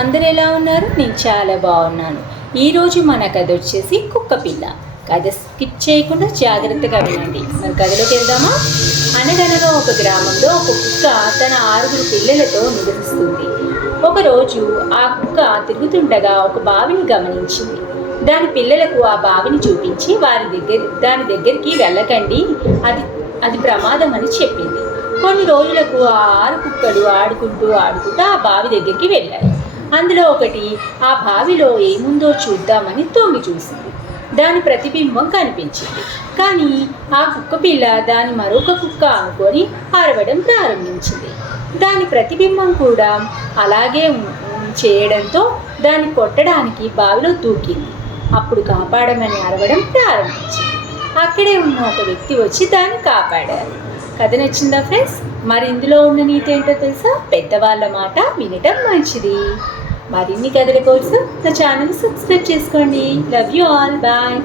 అందరు ఎలా ఉన్నారు? నేను చాలా బాగున్నాను. ఈరోజు మన కథ వచ్చేసి కుక్కపిల్ల. కథ స్కిప్ చేయకుండా జాగ్రత్తగా వినండి. మన కథలోకి వెళ్దామా? అనగనగా ఒక గ్రామంలో ఒక కుక్క తన 6 పిల్లలతో నివసిస్తుంది. ఒకరోజు ఆ కుక్క తిరుగుతుండగా ఒక బావిని గమనించింది. దాని పిల్లలకు ఆ బావిని చూపించి దాని దగ్గరికి వెళ్ళకండి, అది ప్రమాదం అని చెప్పింది. కొన్ని రోజులకు ఆ 6 కుక్కలు ఆడుకుంటూ ఆ బావి దగ్గరికి వెళ్ళాయి. అందులో ఒకటి ఆ బావిలో ఏముందో చూద్దామని తొంగి చూసింది. దాని ప్రతిబింబం కనిపించింది. కానీ ఆ కుక్క పిల్ల దాని మరొక కుక్క అనుకొని అరవడం ప్రారంభించింది. దాని ప్రతిబింబం కూడా అలాగే చేయడంతో దాన్ని కొట్టడానికి బావిలో దూకింది. అప్పుడు కాపాడమని అరవడం ప్రారంభించింది. అక్కడే ఉన్న ఒక వ్యక్తి వచ్చి దాన్ని కాపాడారు. కథ నచ్చిందా ఫ్రెండ్స్? మరి ఇందులో ఉన్న నీతి ఏంటో తెలుసా? పెద్దవాళ్ళ మాట వినటం మంచిది. మరిన్ని కథల కోసం నా ఛానల్ సబ్స్క్రైబ్ చేసుకోండి. Love you all. బాయ్.